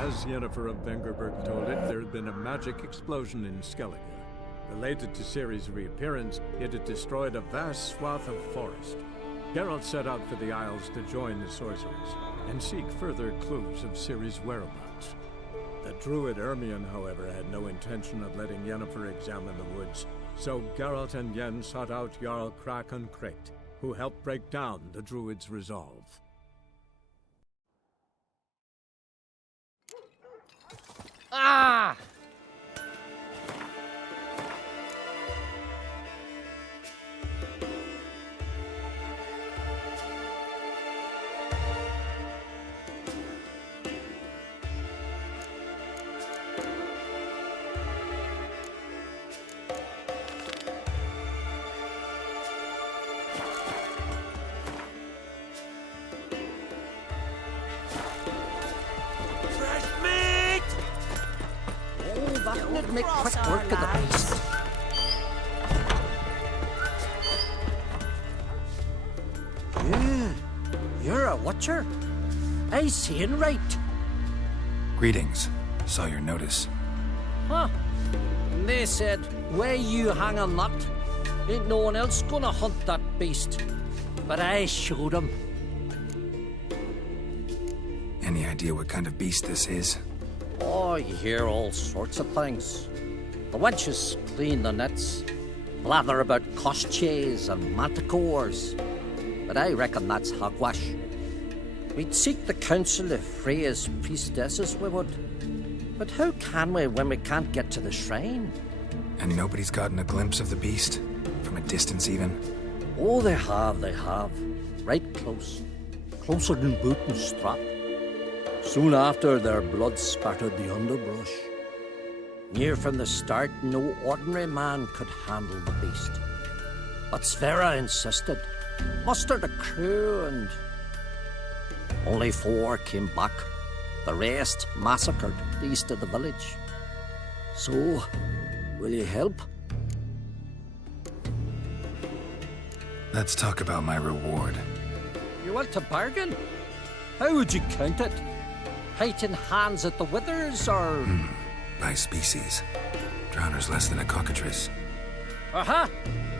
As Yennefer of Vengerberg told it, there had been a magic explosion in Skellige. Related to Ciri's reappearance, it had destroyed a vast swath of forest. Geralt set out for the Isles to join the sorcerers and seek further clues of Ciri's whereabouts. The druid Ermion, however, had no intention of letting Yennefer examine the woods, so Geralt and Yen sought out Jarl Krakon Krayt, who helped break down the druid's resolve. Ah! That'd make quick work of the beast. Yeah, you're a watcher. I seeing right. Greetings. Saw your notice. Huh. They said, where you hang on that, ain't no one else gonna hunt that beast. But I showed 'em. Any idea what kind of beast this is? Oh, you hear all sorts of things. The wenches clean the nets, blather about koshchays and manticores. But I reckon that's hogwash. We'd seek the counsel of Freya's priestesses, we would. But how can we when we can't get to the shrine? And nobody's gotten a glimpse of the beast? From a distance even? Oh, they have. Right close. Closer than boot and strap. Soon after, their blood spattered the underbrush. Near from the start, no ordinary man could handle the beast. But Sverre insisted, mustered a crew, and only 4 came back. The rest massacred east of the village. So, will you help? Let's talk about my reward. You want to bargain? How would you count it? Height in hands at the withers, or...? By species. Drowner's less than a cockatrice. Aha!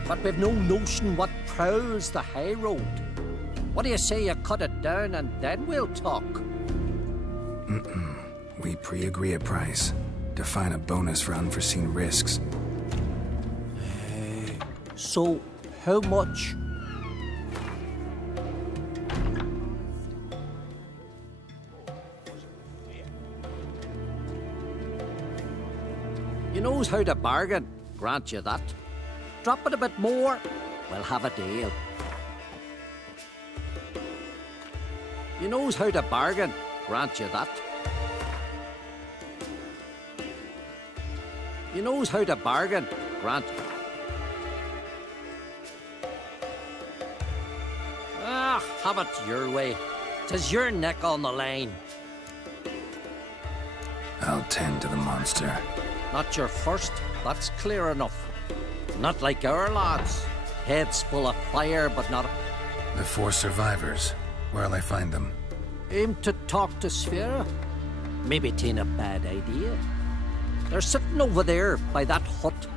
But we've no notion what prowls the high road. What do you say you cut it down and then we'll talk? We pre-agree a price. Define a bonus for unforeseen risks. So, how much? You knows how to bargain, grant you that. Drop it a bit more, we'll have a deal. You knows how to bargain, grant you that. You knows how to bargain, grant. Ah, have it your way. 'Tis your neck on the line. I'll tend to the monster. Not your first, that's clear enough. Not like our lads. Heads full of fire, but not... The 4 survivors. Where'll I find them? Aim to talk to Sverre? Maybe 'tain't a bad idea. They're sitting over there by that hut.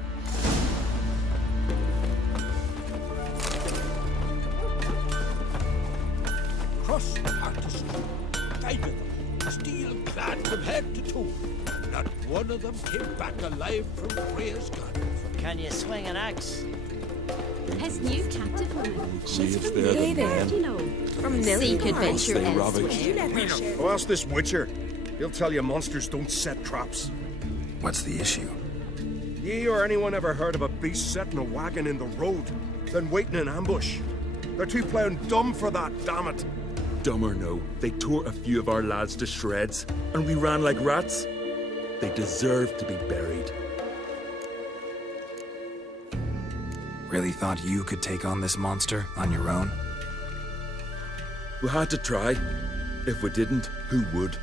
Cross the hardest. 5 of them, steel-clad from head to toe. Not one of them came back alive from Freya's garden. Can you swing an axe? His new captive woman. She's if from they're the David, you know. From Seek adventure elsewhere. Oh, ask this Witcher. He'll tell you monsters don't set traps. What's the issue? Ye or anyone ever heard of a beast setting a wagon in the road, then waiting in ambush? They're too plowing dumb for that, damn it. Dumb or no, they tore a few of our lads to shreds, and we ran like rats. They deserve to be buried. Really thought you could take on this monster on your own? We had to try. If we didn't, who would?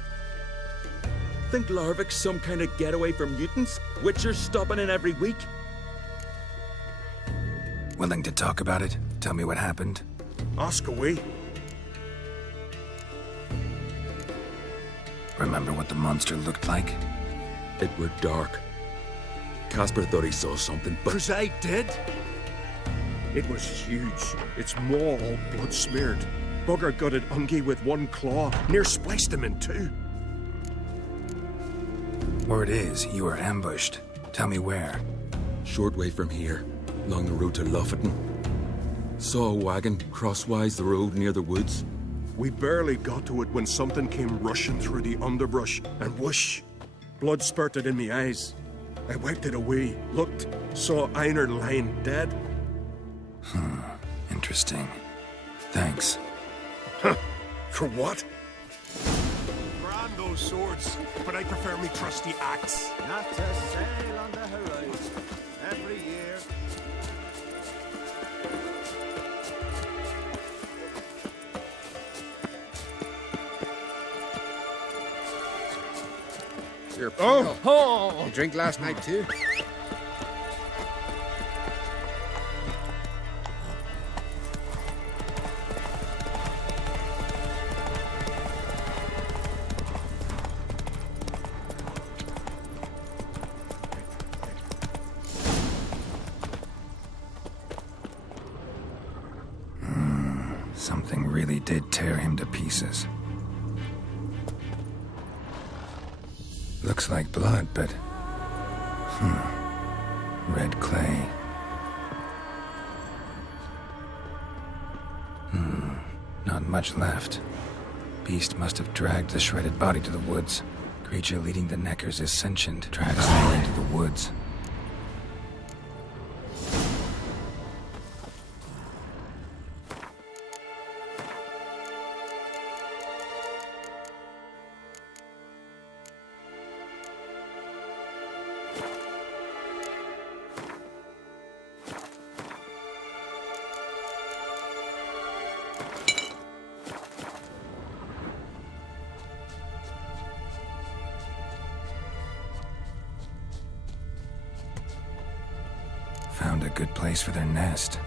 Think Larvik's some kind of getaway for mutants? Witchers stopping in every week? Willing to talk about it? Tell me what happened? Ask away. Remember what the monster looked like? It were dark. Casper thought he saw something, but... 'Cause I did. It was huge. Its maw all blood smeared. Bugger gutted Ungie with one claw, near spliced him in two. Word is, you were ambushed. Tell me where. Short way from here, along the road to Lofferton. Saw a wagon crosswise the road near the woods. We barely got to it when something came rushing through the underbrush, and whoosh! Blood spurted in me eyes. I wiped it away, looked, saw Einar lying dead. Interesting. Thanks. Huh? For what? Brand those swords, but I prefer me trusty axe. Not to sail on the horizon every year. Oh! You drink last night too? Something really did tear him to pieces. Looks like blood, but... Red clay. Not much left. Beast must have dragged the shredded body to the woods. Creature leading the Neckers is sentient. Drags them into the woods. Found a good place for their nest.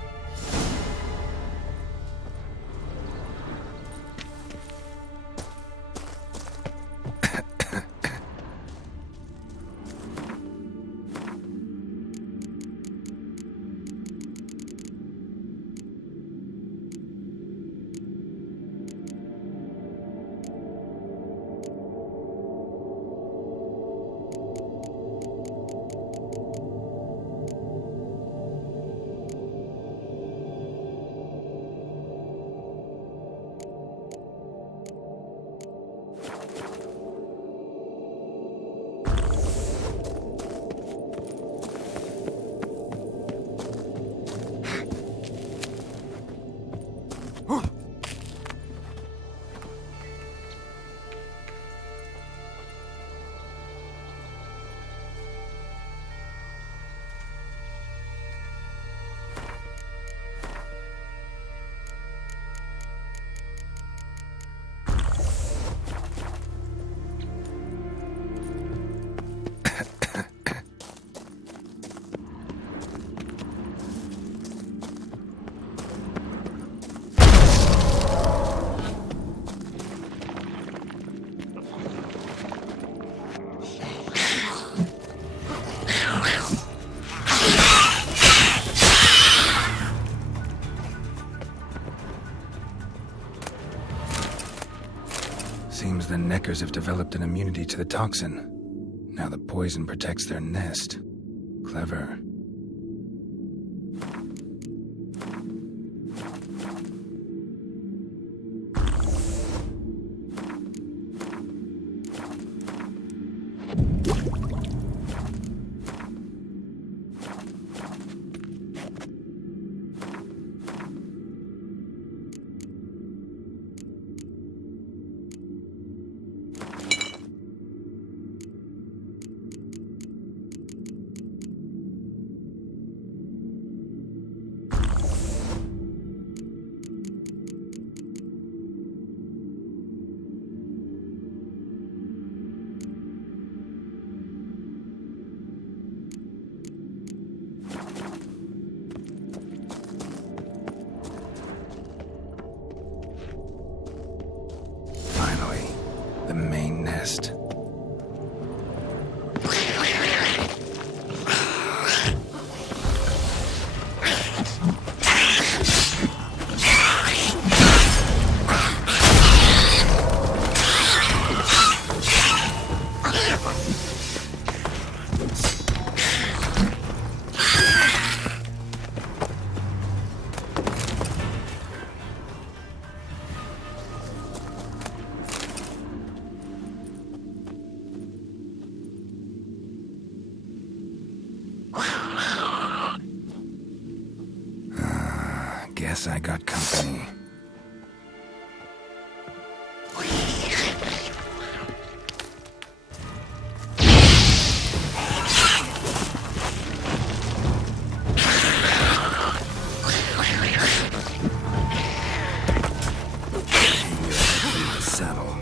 Seems the Neckers have developed an immunity to the toxin. Now the poison protects their nest. Clever. rest. Guess I got company. Saddle.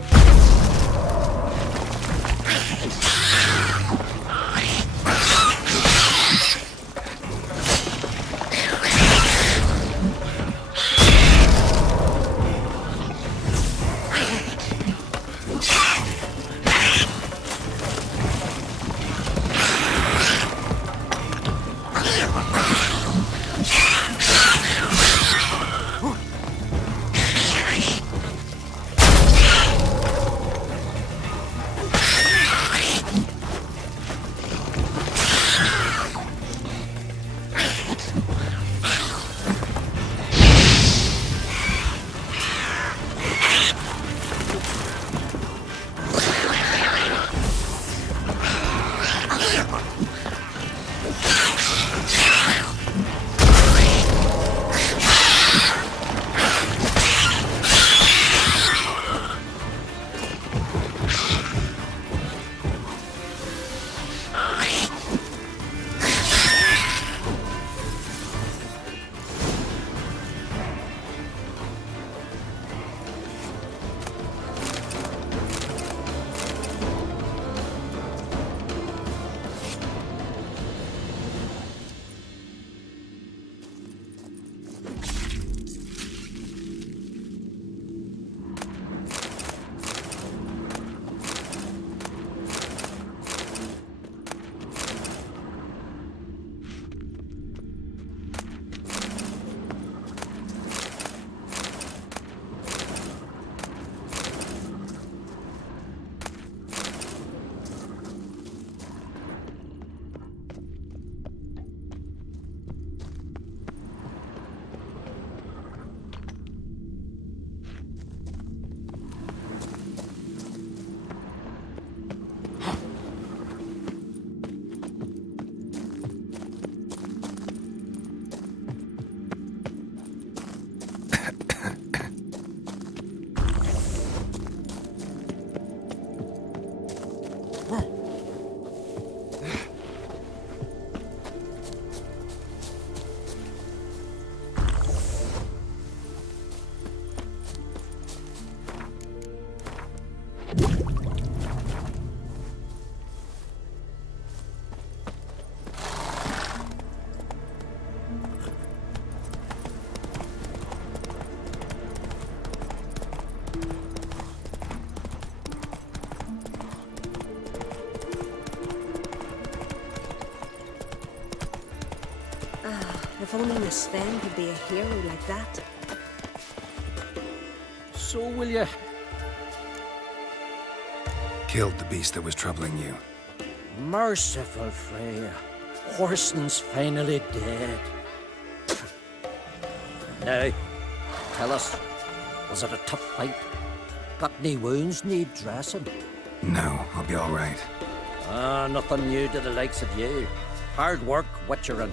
If only Miss Sven could be a hero like that. So will you? Killed the beast that was troubling you. Merciful Freya. Horson's finally dead. Now, tell us, was it a tough fight? Got any wounds need dressing? No, I'll be all right. Nothing new to the likes of you. Hard work, what you're in.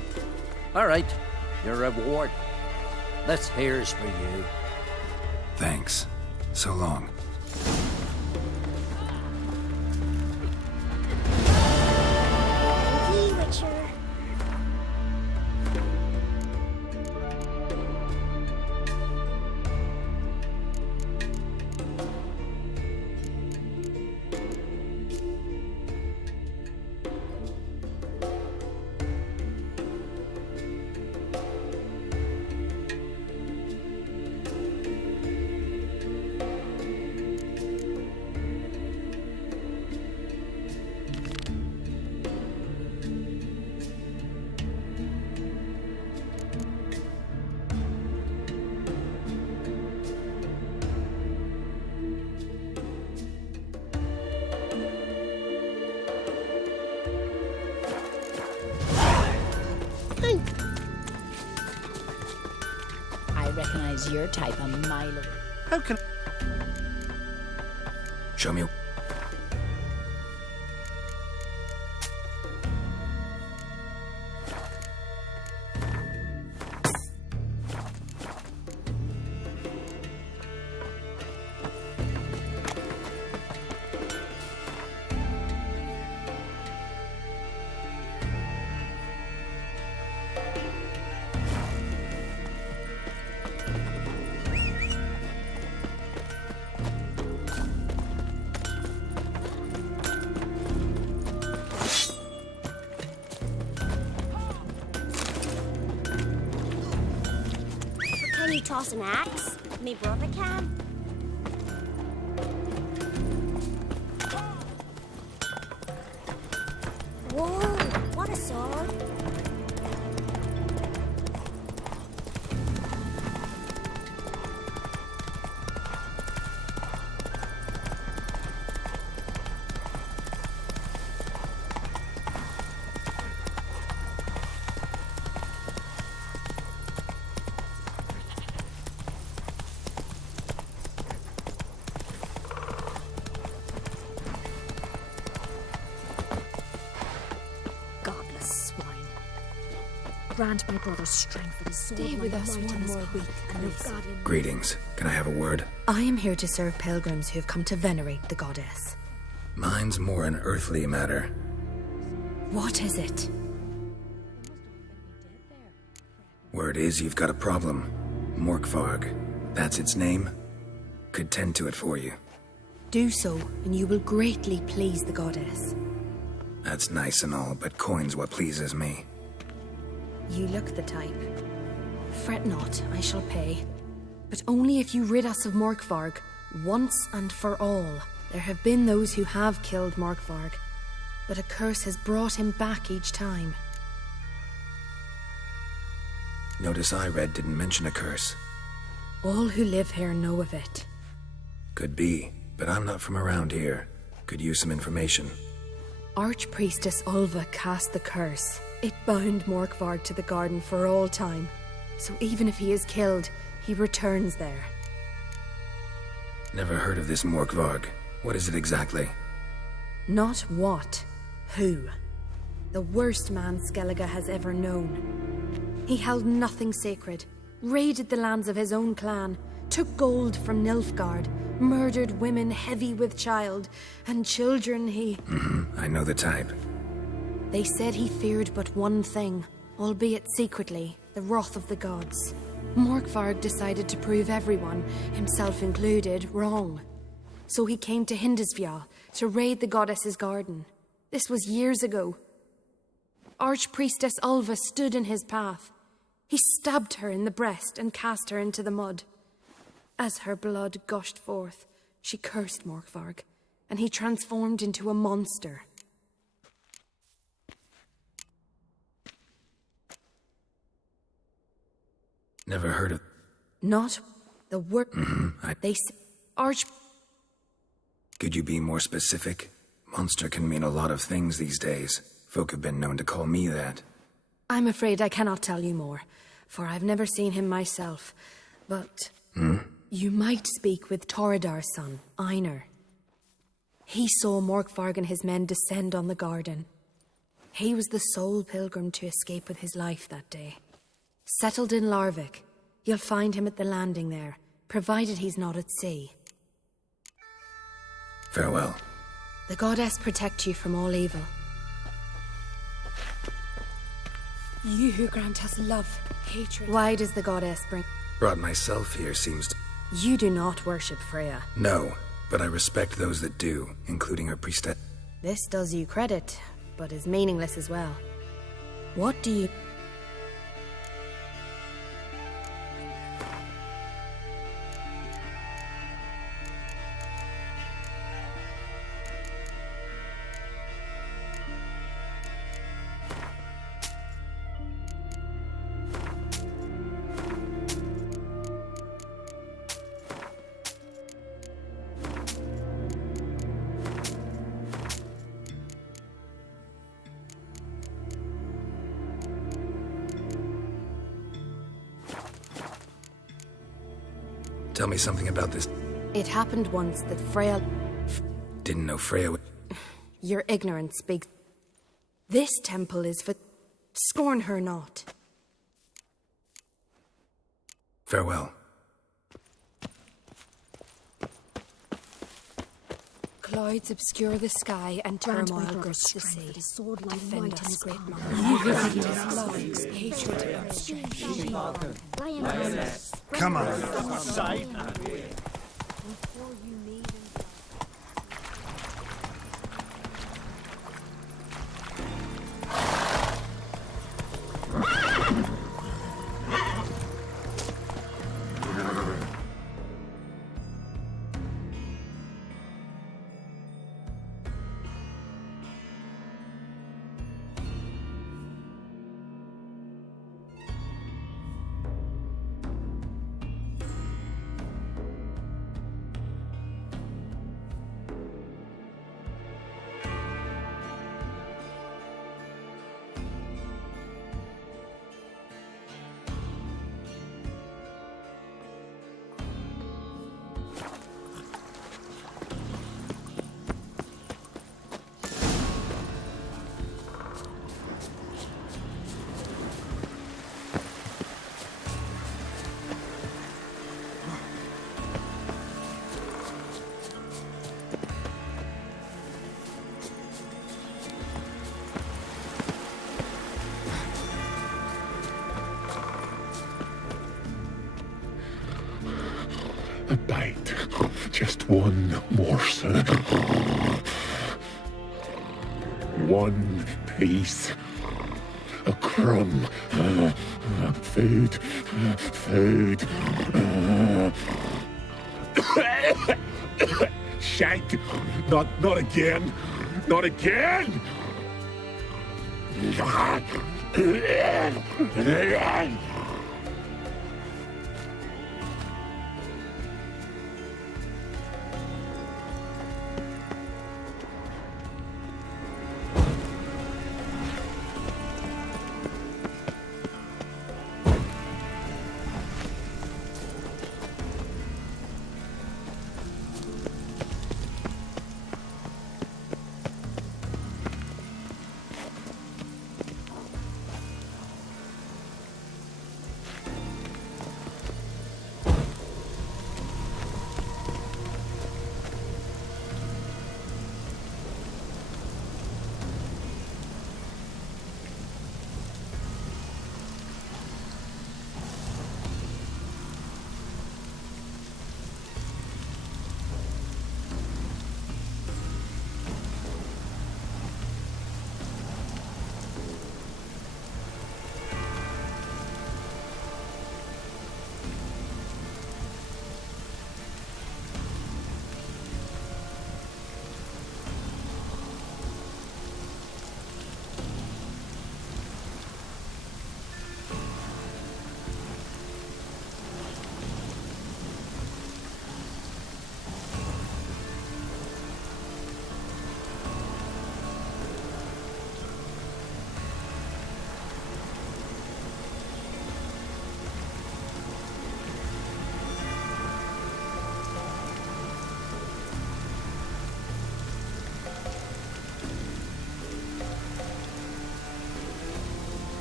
All right, your reward. This here's for you. Thanks. So long. Thank you, Witcher. She's your type a mile away. How can... Show me. Can you toss an axe? Me brother can. Whoa, what a sword. Grant my brother's strength with his sword. Stay with us one more week, please. Greetings. Can I have a word? I am here to serve pilgrims who have come to venerate the goddess. Mine's more an earthly matter. What is it? Word is you've got a problem. Morkvarg. That's its name. Could tend to it for you. Do so, and you will greatly please the goddess. That's nice and all, but coin's what pleases me. You look the type. Fret not, I shall pay. But only if you rid us of Morkvarg, once and for all. There have been those who have killed Morkvarg, but a curse has brought him back each time. Notice I read didn't mention a curse. All who live here know of it. Could be, but I'm not from around here. Could use some information. Archpriestess Ulva cast the curse. It bound Morkvarg to the garden for all time. So even if he is killed, he returns there. Never heard of this Morkvarg. What is it exactly? Not what, who. The worst man Skellige has ever known. He held nothing sacred, raided the lands of his own clan, took gold from Nilfgaard, murdered women heavy with child, and children he... I know the type. They said he feared but one thing, albeit secretly, the wrath of the gods. Morkvarg decided to prove everyone, himself included, wrong. So he came to Hindisfjall to raid the goddess's garden. This was years ago. Archpriestess Ulva stood in his path. He stabbed her in the breast and cast her into the mud. As her blood gushed forth, she cursed Morkvarg, and he transformed into a monster. Never heard of... Not the word... They say... Could you be more specific? Monster can mean a lot of things these days. Folk have been known to call me that. I'm afraid I cannot tell you more, for I've never seen him myself. But... You might speak with Torridar's son, Einar. He saw Morkvarg and his men descend on the garden. He was the sole pilgrim to escape with his life that day. Settled in Larvik, you'll find him at the landing there, provided he's not at sea. Farewell. The goddess protect you from all evil. You who grant us love, hatred... Why does the goddess bring... Brought myself here seems to... You do not worship Freya. No, but I respect those that do, including her priestess. This does you credit, but is meaningless as well. What do you... Tell me something about this. It happened once that Freya... Didn't know Freya would... Your ignorance speaks. This temple is for... Scorn her not. Farewell. Clouds obscure the sky and turmoil grips the sea. Defend us, great mother. Love, hatred, and strength. Come on. A bite. Just one morsel. One piece. A crumb. Food. Food. Shank. Not again. Not again.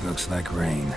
Looks like rain.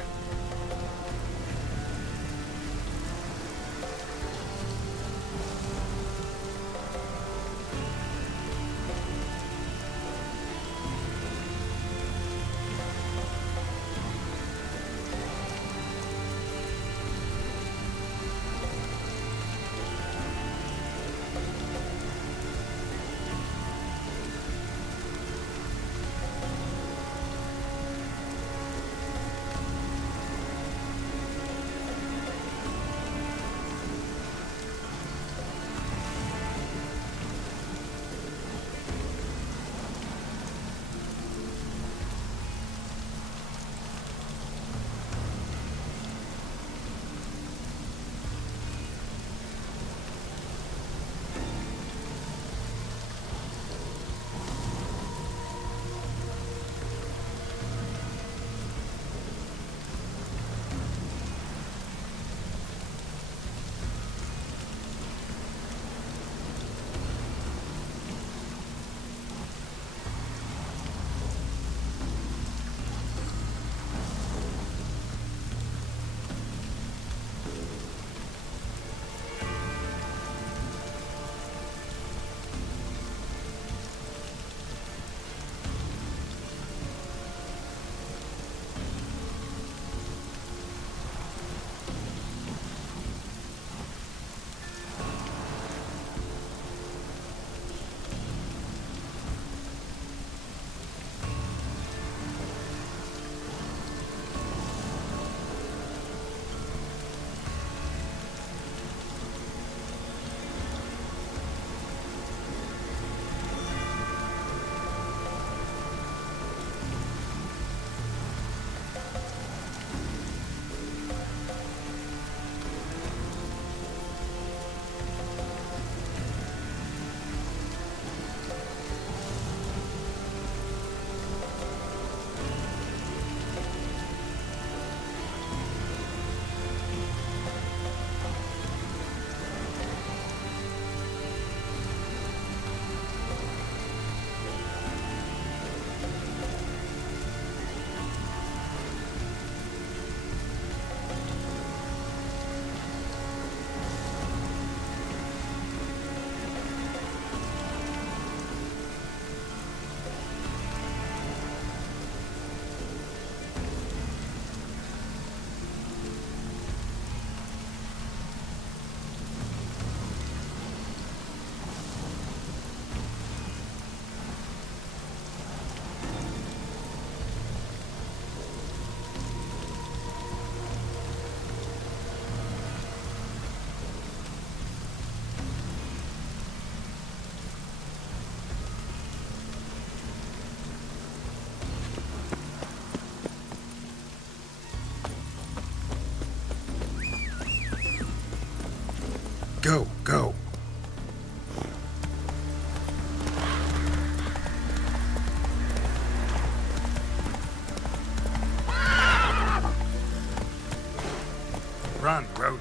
Go, go. Run, Roach.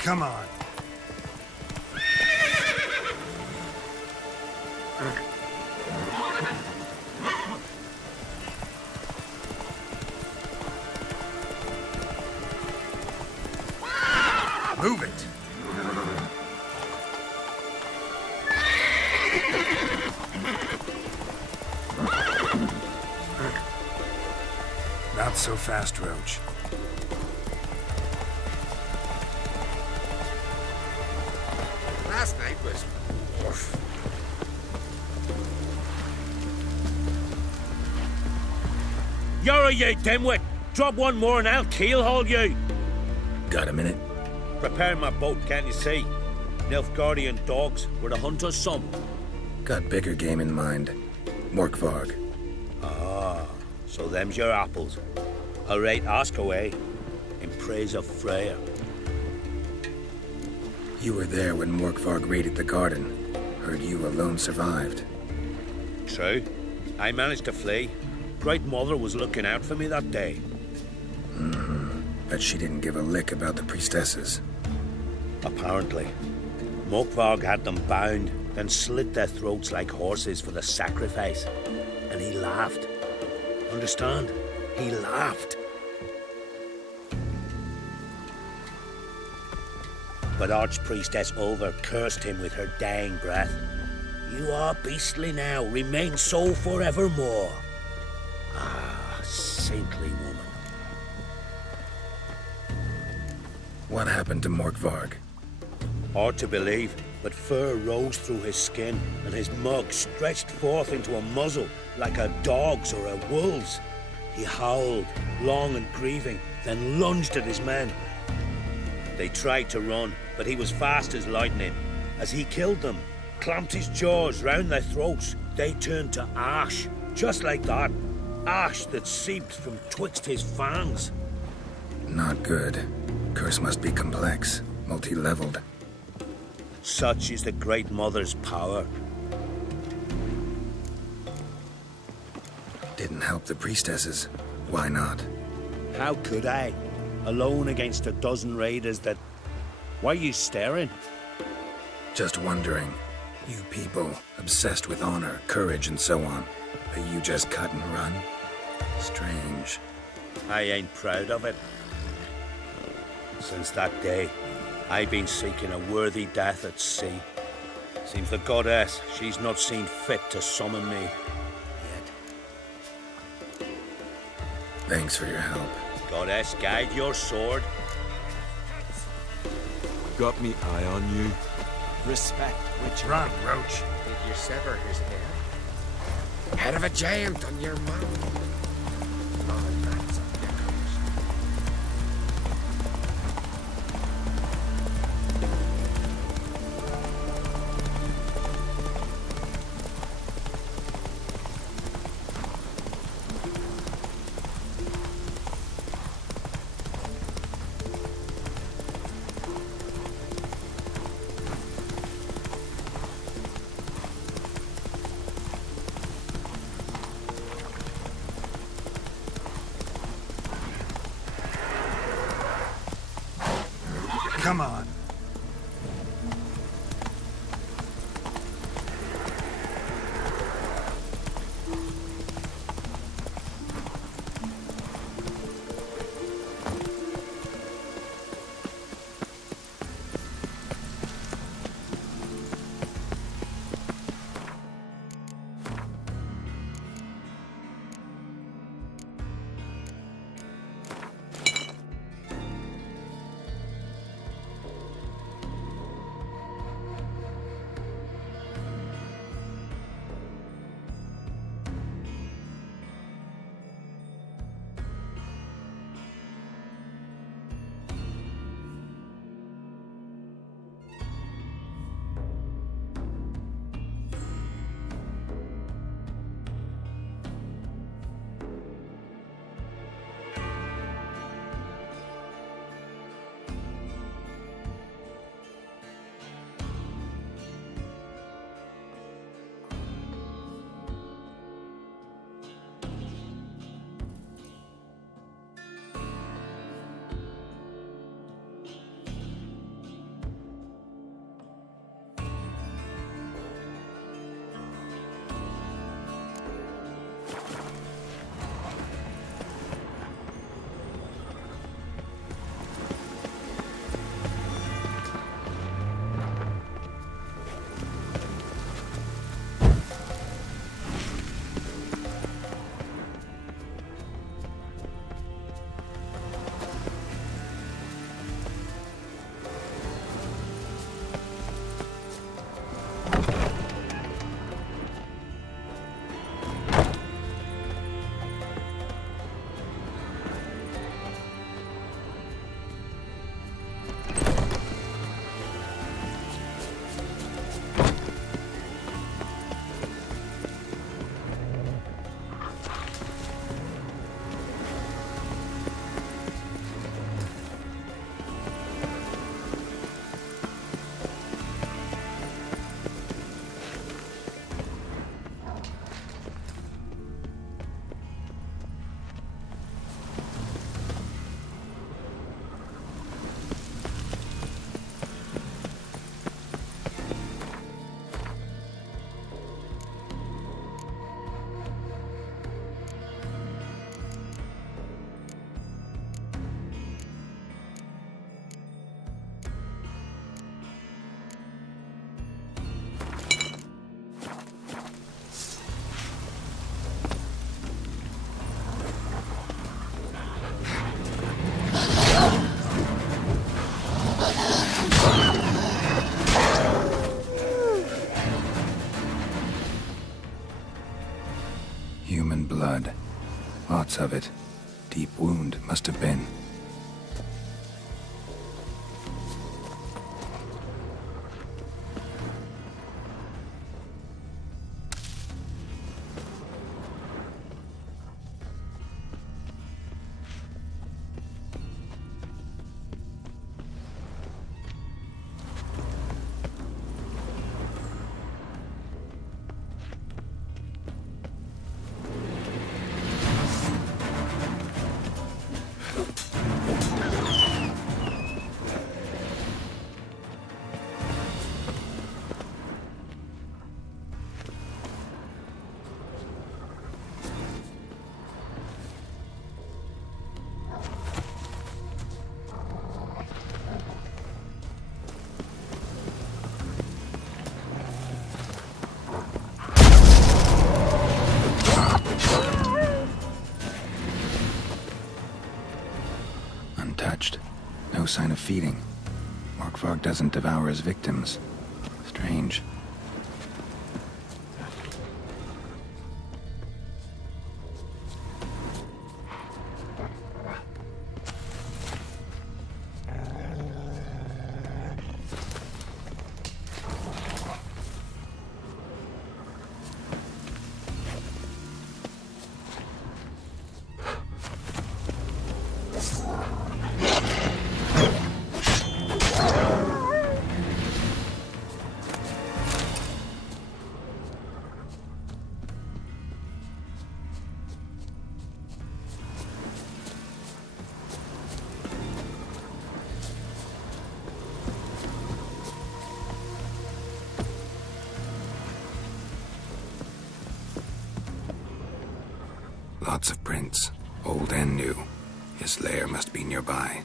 Come on. Move it. Not so fast, Roach. Last night was... Oof. You're a ye dimwit! Drop one more and I'll keelhaul you! Got a minute? Prepare my boat, can't you see? Nilfgaardian dogs were to hunt us some. Got bigger game in mind. Morkvarg. Ah, so them's your apples. All right, ask away. In praise of Freya. You were there when Morkvarg raided the garden. Heard you alone survived. True. I managed to flee. Great Mother was looking out for me that day. But she didn't give a lick about the priestesses. Apparently. Morkvarg had them bound, then slit their throats like horses for the sacrifice. And he laughed. Understand? He laughed. But Archpriestess Ulver cursed him with her dying breath. You are beastly now, remain so forevermore. Ah, saintly woman. What happened to Morkvarg? Hard to believe, but fur rose through his skin, and his mug stretched forth into a muzzle, like a dog's or a wolf's. He howled, long and grieving, then lunged at his men. They tried to run, but he was fast as lightning. As he killed them, clamped his jaws round their throats, they turned to ash, just like that. Ash that seeped from twixt his fangs. Not good. Curse must be complex, multi-leveled. Such is the Great Mother's power. Didn't help the priestesses. Why not? How could I? Alone against a dozen raiders that... Why are you staring? Just wondering. You people, obsessed with honor, courage, and so on. But you just cut and run? Strange. I ain't proud of it. Since that day, I've been seeking a worthy death at sea. Seems the goddess, she's not seen fit to summon me yet. Thanks for your help. Goddess, guide your sword. Got me eye on you. Respect, which... Run, Roach. Did you sever his hair? Head of a giant on your mouth. Oh, that's a decoration. Come on. Human blood. Lots of it. Deep wound must have been. Untouched. No sign of feeding. Morkvarg doesn't devour his victims. Strange. Lots of prints, old and new. His lair must be nearby.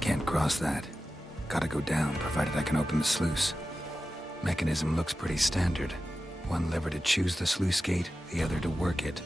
Can't cross that. Gotta go down, provided I can open the sluice. Mechanism looks pretty standard. One lever to choose the sluice gate, the other to work it.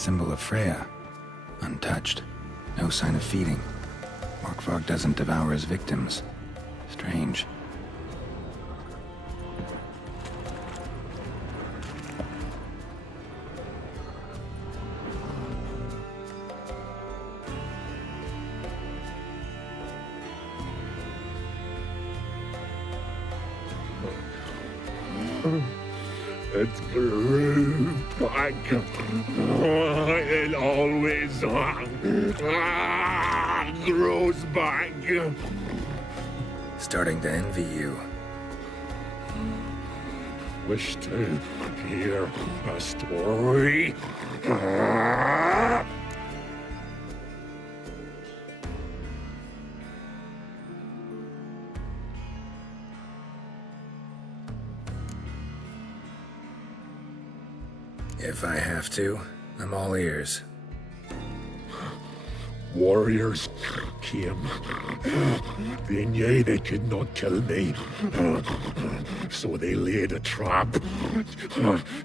Symbol of Freya. Untouched. No sign of feeding. Morkvarg doesn't devour his victims. Strange. It grew back. It always grows back. Starting to envy you. Wish to hear a story? If I have to, I'm all ears. Warriors came. They knew they could not kill me. So they laid a trap.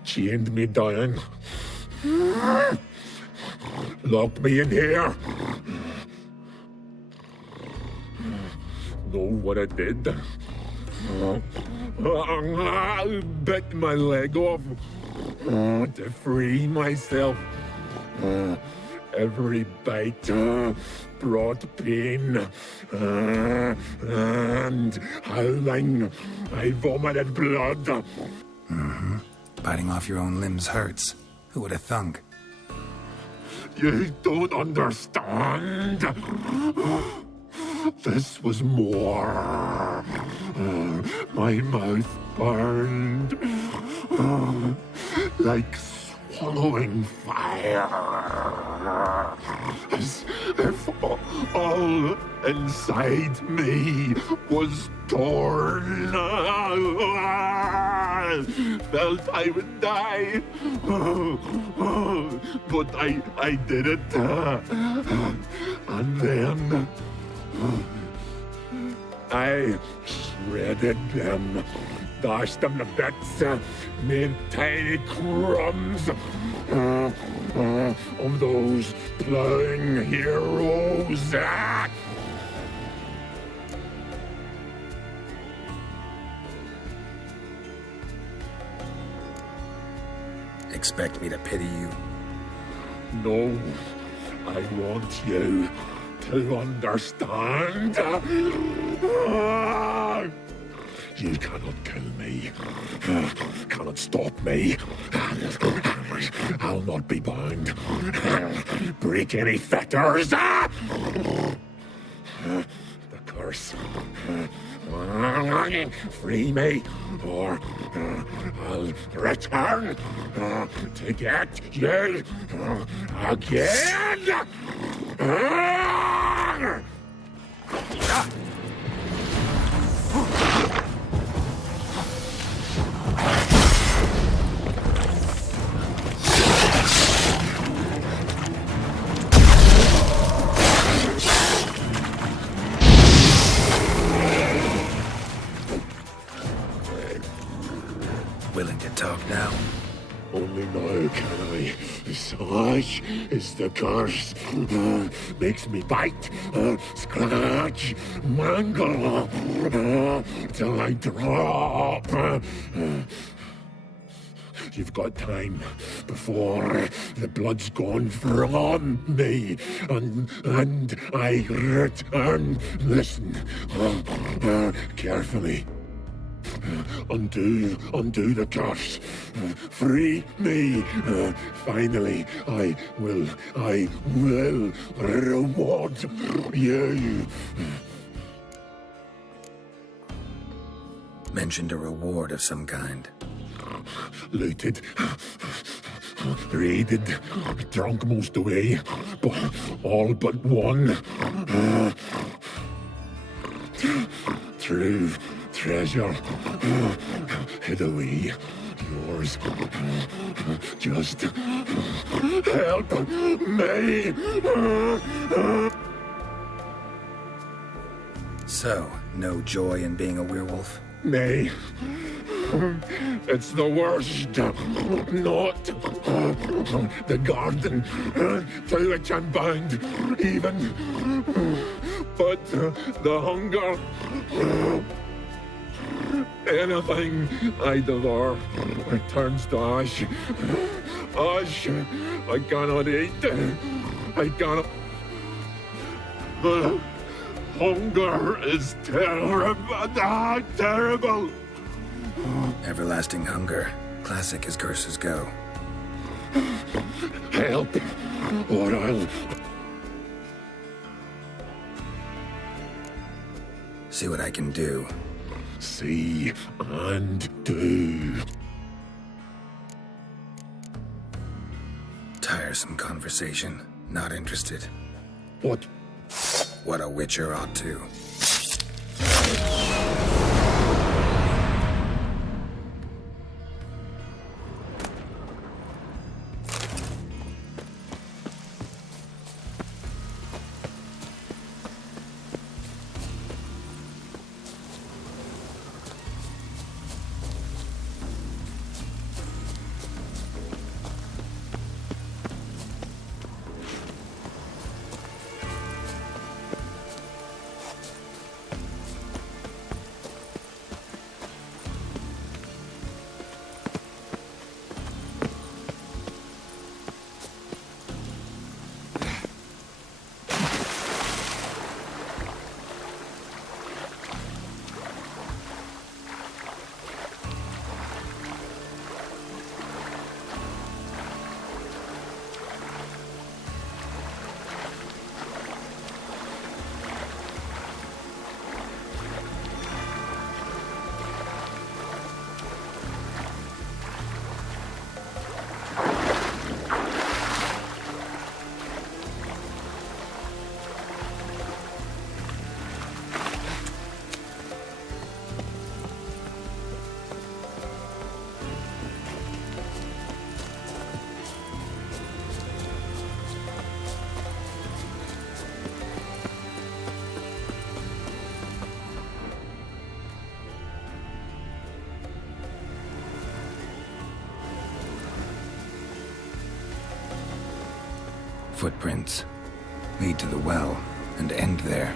Chained me down. Locked me in here. Know what I did? Bit my leg off. To free myself. Every bite brought pain. And howling, I vomited blood. Mm-hmm. Biting off your own limbs hurts. Who would have thunk? You don't understand. This was more. My mouth burned. Like swallowing fire. As if all inside me was torn. Felt I would die. But I did it. And then I shredded them. Dashed them to bits, made tiny crumbs of those plowing heroes. Expect me to pity you? No, I want you to understand. You cannot kill me. Cannot stop me. I'll not be bound. Break any fetters. The curse. Free me, or I'll return to get you again. Willing to talk now? Only now can I. Such is the curse. Makes me bite, scratch, mangle, till I drop. You've got time before the blood's gone from me, and I return. Listen, carefully. Undo the curse. Free me. Finally, I will reward you. Mentioned a reward of some kind. Looted, raided, drunk most away, but all but one. True treasure hid away. Yours. Just help me. So, no joy in being a werewolf? Nay. It's the worst. Not the garden to which I'm bound, even, but the hunger. Anything I devour turns to ash. Ash I cannot eat. I cannot. The hunger is terrible. Terrible. Everlasting hunger. Classic as curses go. Help, or I'll... See what I can do. See and do. Tiresome conversation. Not interested. What? What a witcher ought to. Footprints lead to the well and end there.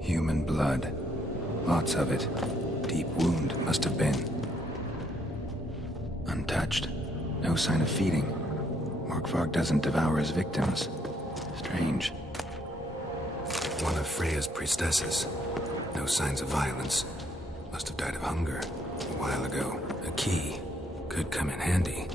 Human blood. Lots of it. Deep wound must have been. Untouched. No sign of feeding. Morkvarg doesn't devour his victims. Strange. One of Freya's priestesses. No signs of violence. Must have died of hunger a while ago. A key. Could come in handy.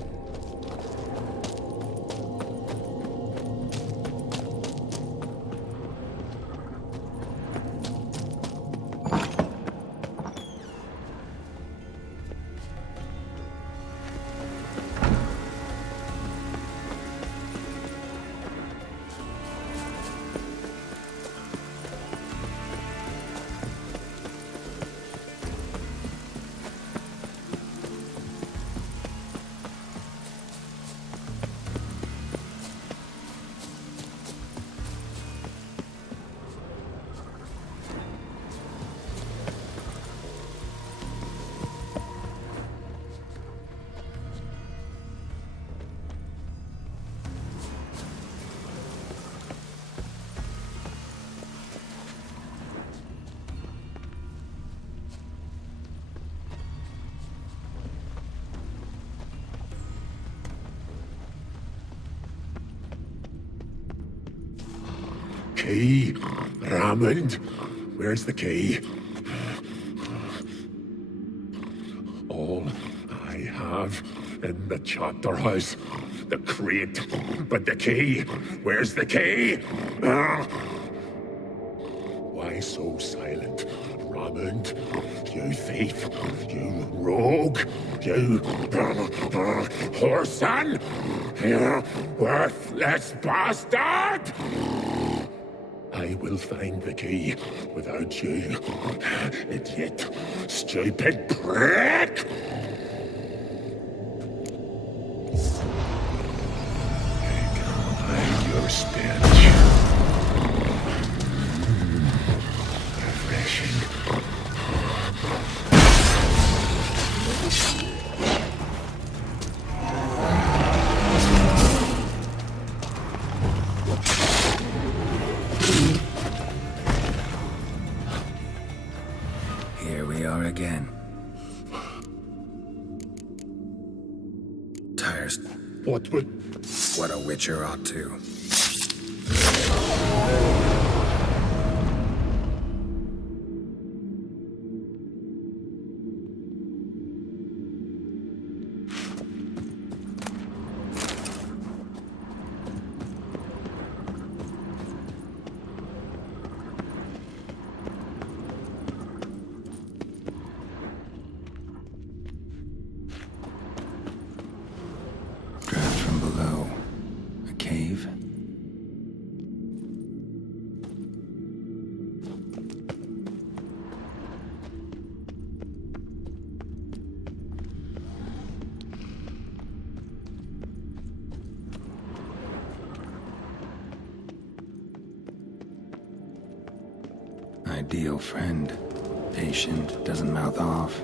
Key. Raymond, where's the key? All I have in the chapter house. The crate. But the key. Where's the key? Why so silent? Raymond, you thief, you rogue, you whoreson, you worthless bastard! I will find the key without you, idiot, stupid prick! I can't hide your stench. Refreshing. Here we are again. Tires. What a witcher ought to. Draft from below. A cave? Ideal friend. Patient, doesn't mouth off.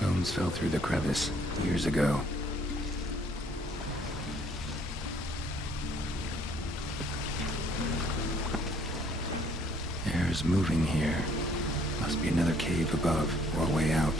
Bones fell through the crevice years ago. Air's moving here. Must be another cave above or a way out.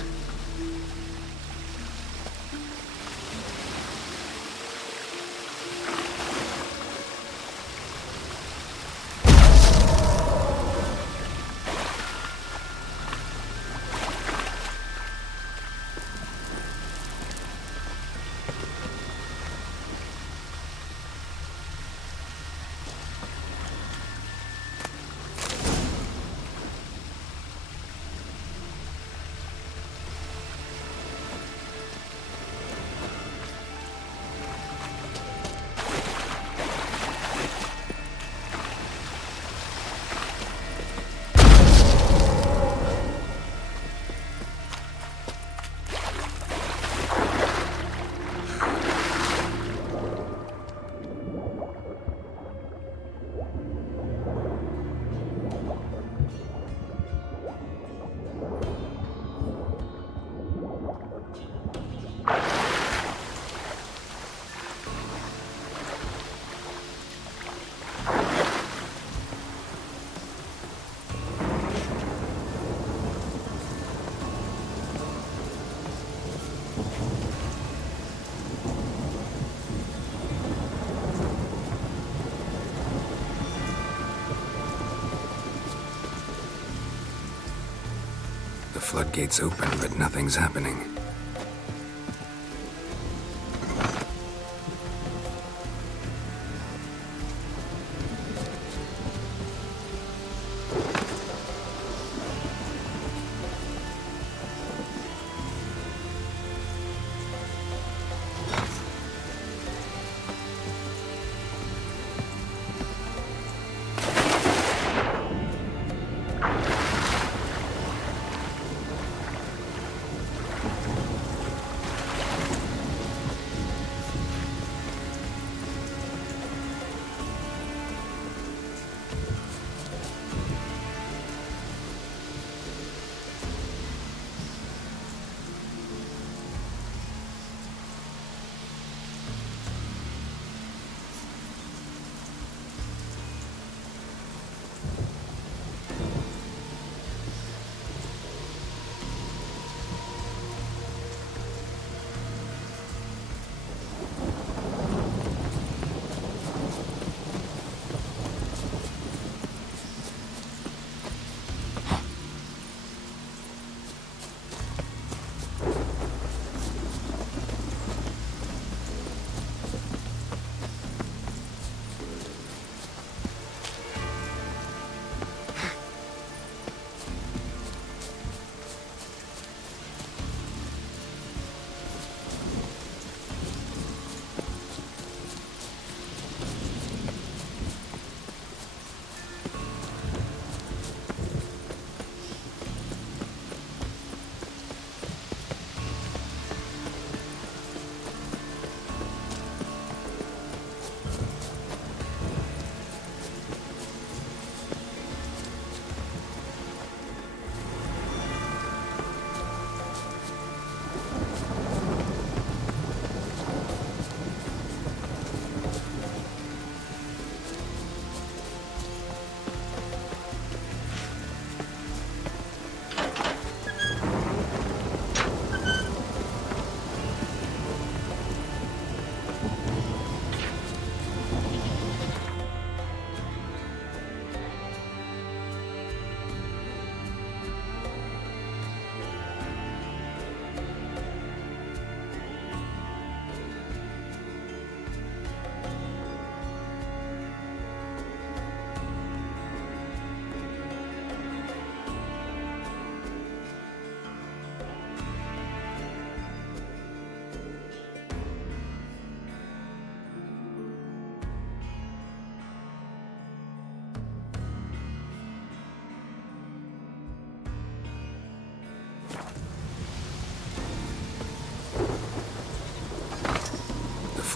The floodgates open, but nothing's happening.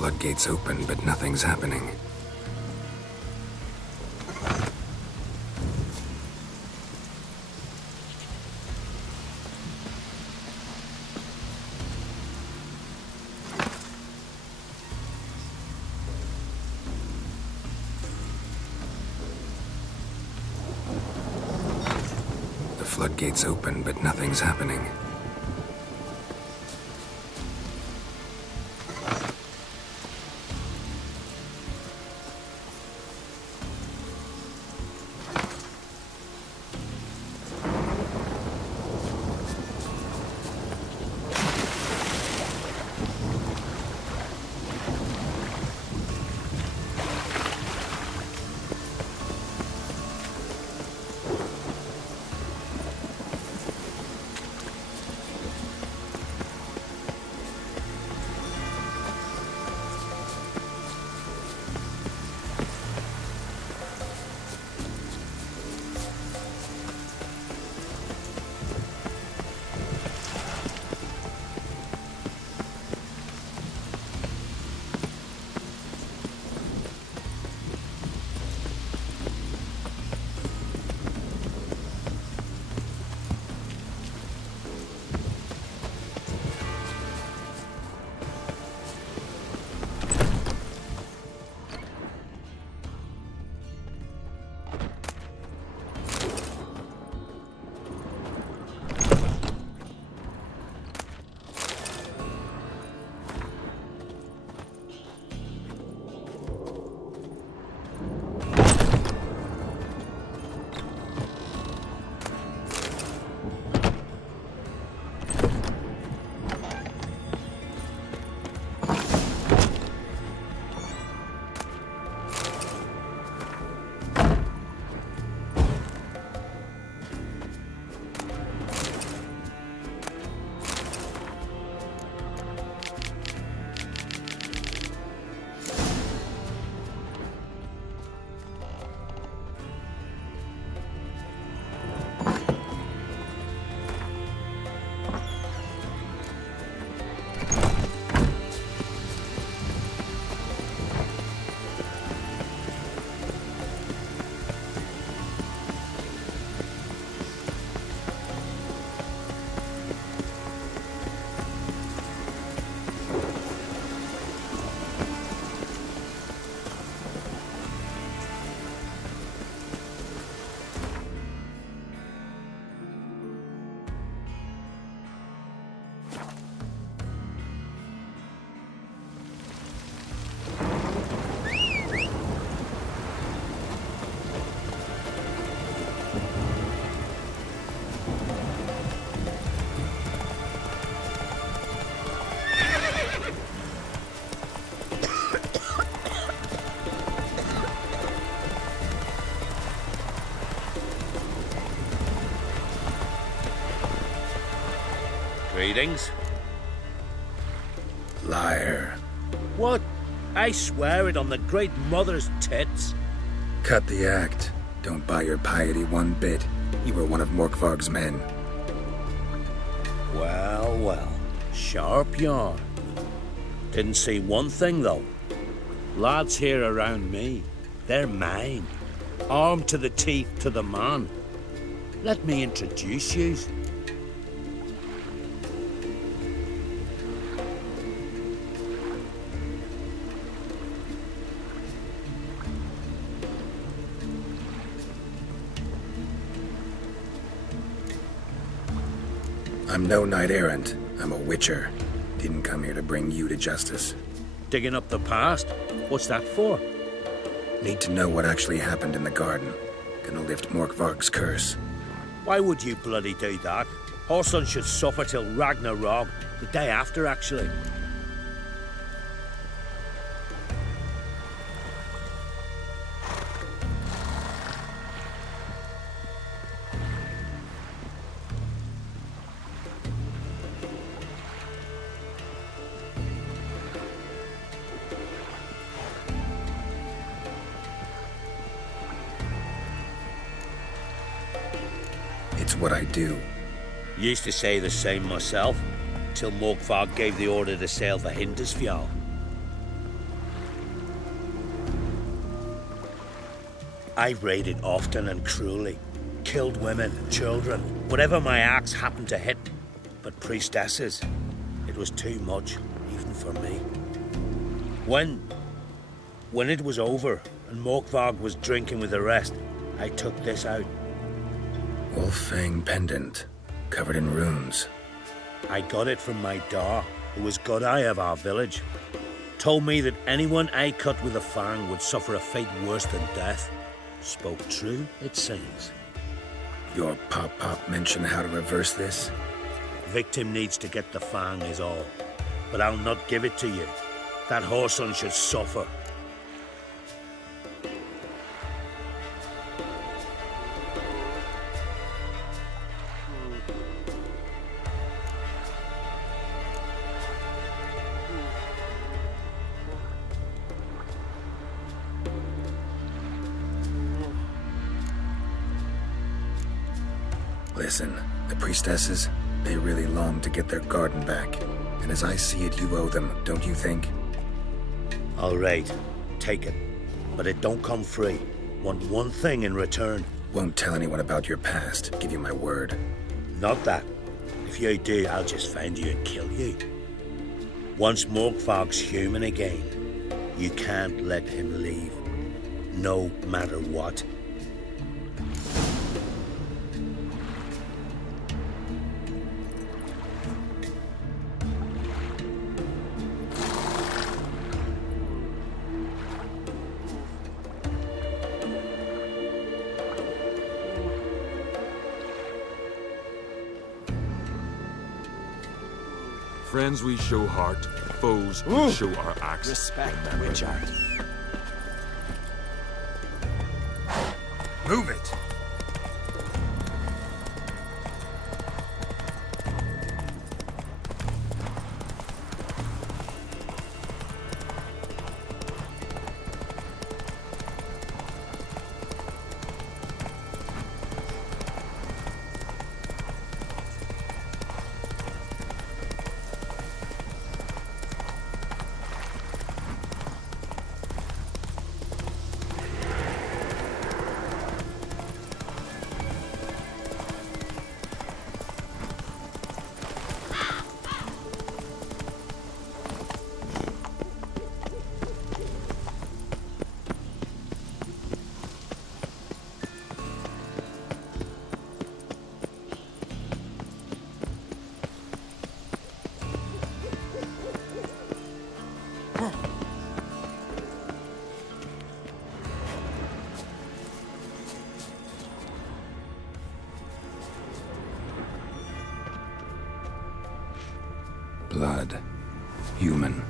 Floodgates open, but nothing's happening. The floodgates open, but nothing's happening. Greetings. Liar. What? I swear it on the Great Mother's tits. Cut the act. Don't buy your piety one bit. You were one of Morkvarg's men. Well, well. Sharp yarn. Didn't see one thing, though. Lads here around me, they're mine. Armed to the teeth to the man. Let me introduce yous. I'm no knight-errant. I'm a witcher. Didn't come here to bring you to justice. Digging up the past? What's that for? Need to know what actually happened in the garden. Gonna lift Morkvarg's curse. Why would you bloody do that? Horson should suffer till Ragnarok, the day after, actually. It's what I do. Used to say the same myself, till Morkvarg gave the order to sail for Hindisfjall. I've raided often and cruelly, killed women and children, whatever my axe happened to hit. But priestesses, it was too much, even for me. When it was over and Morkvarg was drinking with the rest, I took this out. Wolf-fang pendant, covered in runes. I got it from my da, who was god eye of our village. Told me that anyone I cut with a fang would suffer a fate worse than death. Spoke true, it seems. Your pop-pop mention how to reverse this? Victim needs to get the fang is all. But I'll not give it to you. That Horson should suffer. Listen, the priestesses, they really long to get their garden back. And as I see it, you owe them, don't you think? All right, take it. But it don't come free. Want one thing in return. Won't tell anyone about your past, give you my word. Not that. If you do, I'll just find you and kill you. Once Morkvarg's human again, you can't let him leave. No matter what. Friends we show heart, foes we show our axe. Respect, Richard. Move it! Blood. Human.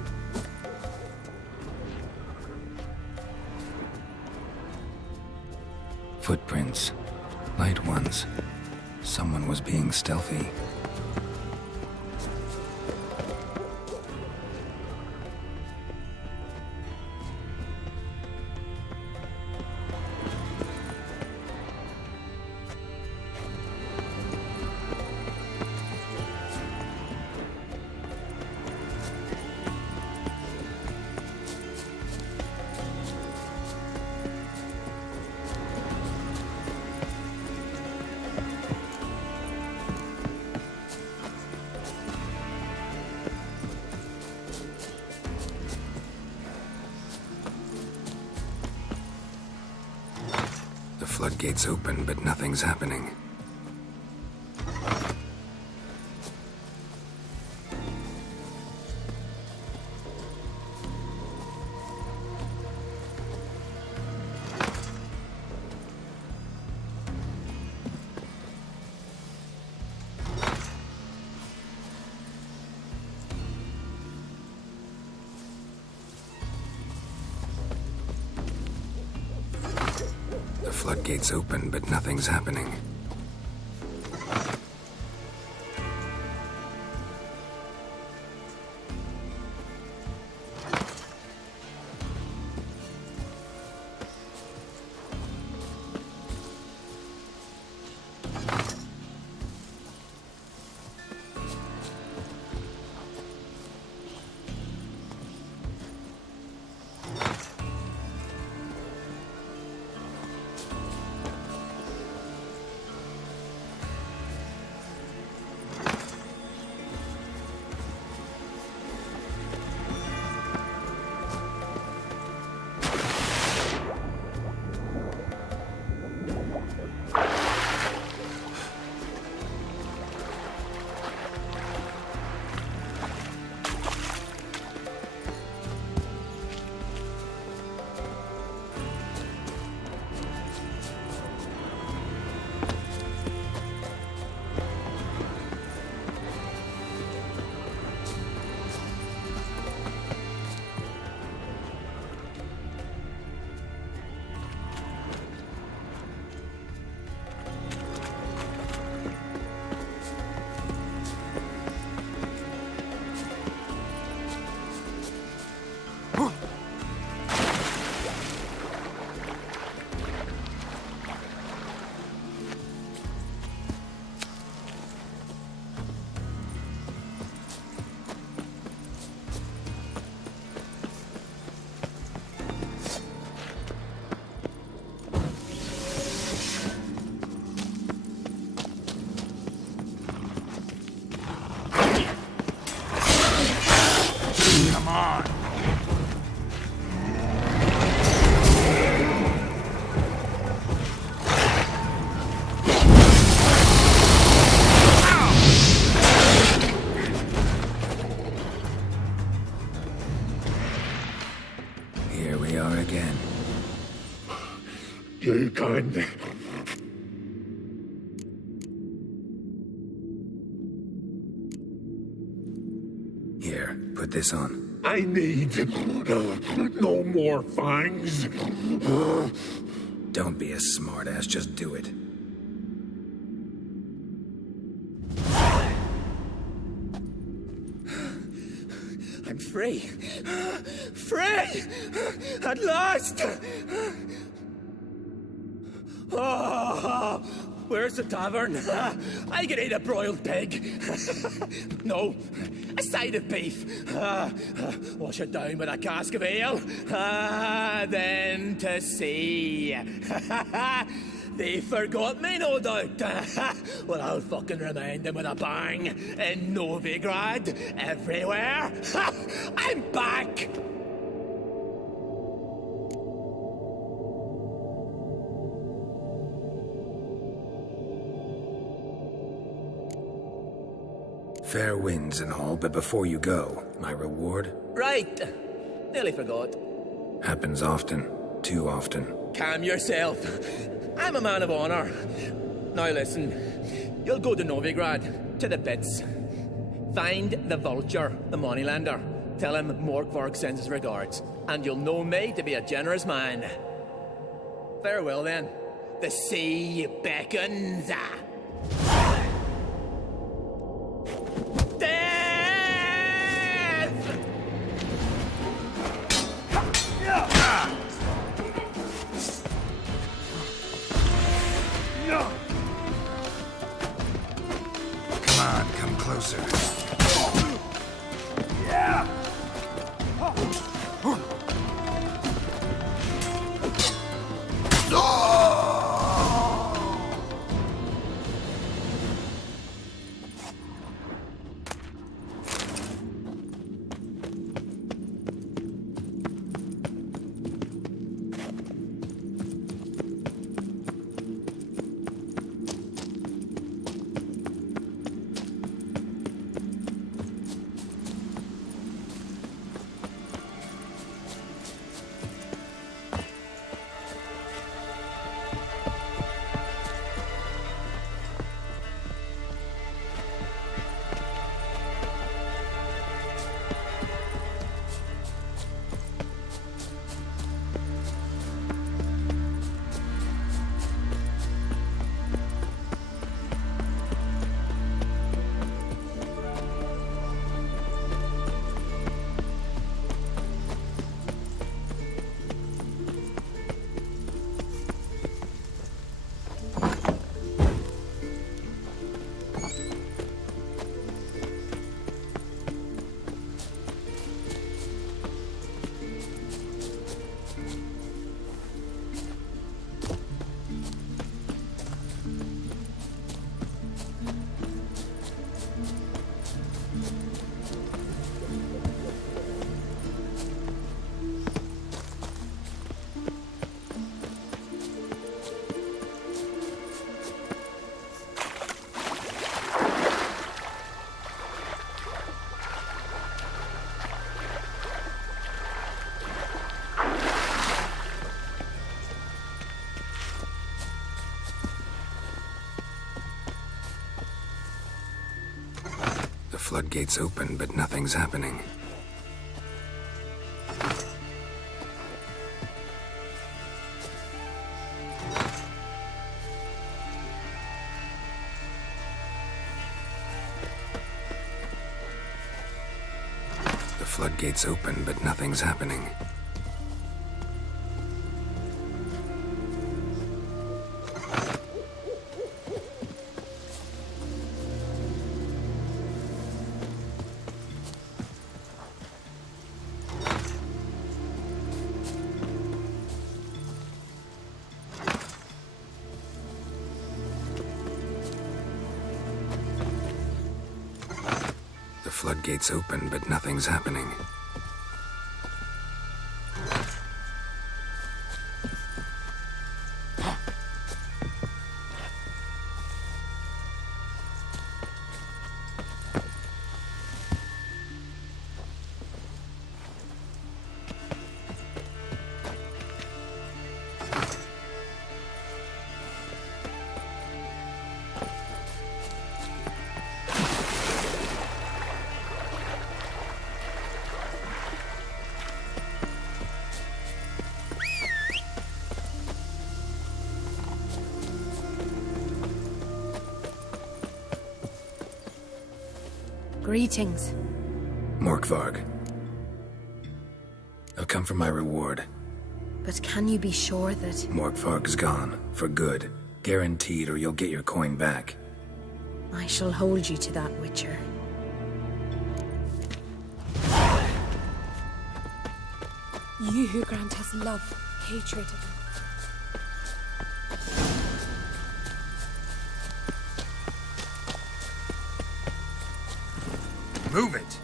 Footprints. Light ones. Someone was being stealthy. floodgates open, but nothing's happening. The floodgates open, but nothing's happening. You can't. Here, put this on. I need no more fangs. Don't be a smartass, just do it. I'm free. Free! At last! Oh, where's the tavern? I can eat a broiled pig. No, a side of beef. Wash it down with a cask of ale. Then to sea. They forgot me, no doubt. Well, I'll fucking remind them with a bang. In Novigrad, everywhere. I'm back! Fair winds and all, but before you go, my reward? Right. Nearly forgot. Happens often. Too often. Calm yourself. I'm a man of honor. Now listen. You'll go to Novigrad, to the pits. Find the vulture, the moneylender. Tell him Morkvarg sends his regards, and you'll know me to be a generous man. Farewell then. The sea beckons. floodgates open, but nothing's happening. The floodgates open, but nothing's happening. The floodgates open, but nothing's happening. Greetings. Morkvarg. I'll come for my reward. But can you be sure that... Morkvarg's gone. For good. Guaranteed, or you'll get your coin back. I shall hold you to that, Witcher. You who grant us love, hatred, Move it!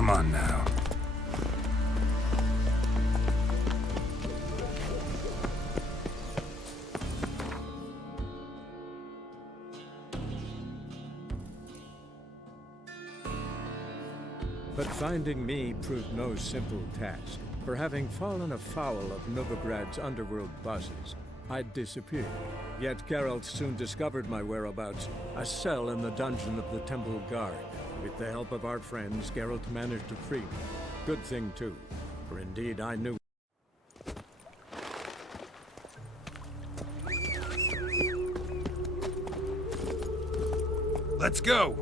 Come on now. But finding me proved no simple task. For having fallen afoul of Novigrad's underworld bosses, I'd disappeared. Yet Geralt soon discovered my whereabouts, a cell in the dungeon of the Temple Guard. With the help of our friends, Geralt managed to free me. Good thing, too, for indeed I knew. Let's go!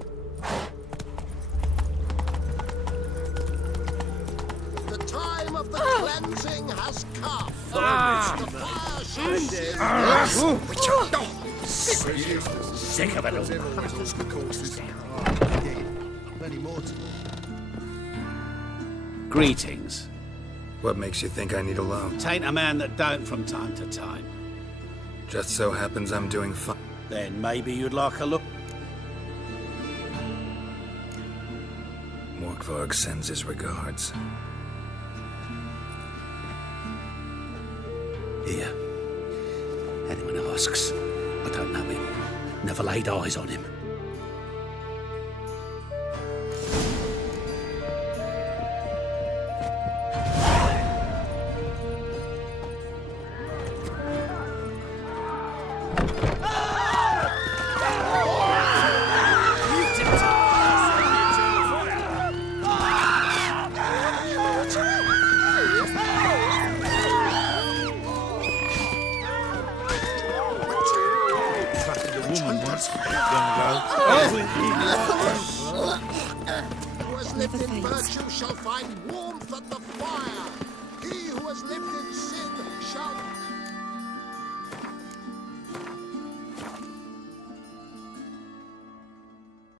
The time of the cleansing has come. The fire Sick of it all. Greetings. What makes you think I need a loan? Tain't a man that don't from time to time. Just so happens I'm doing fine. Then maybe you'd like a look. Morkvarg sends his regards. Here. Anyone asks, I don't know him. Never laid eyes on him. Who has lived in virtue shall find warmth at the fire. He who has lived in sin shall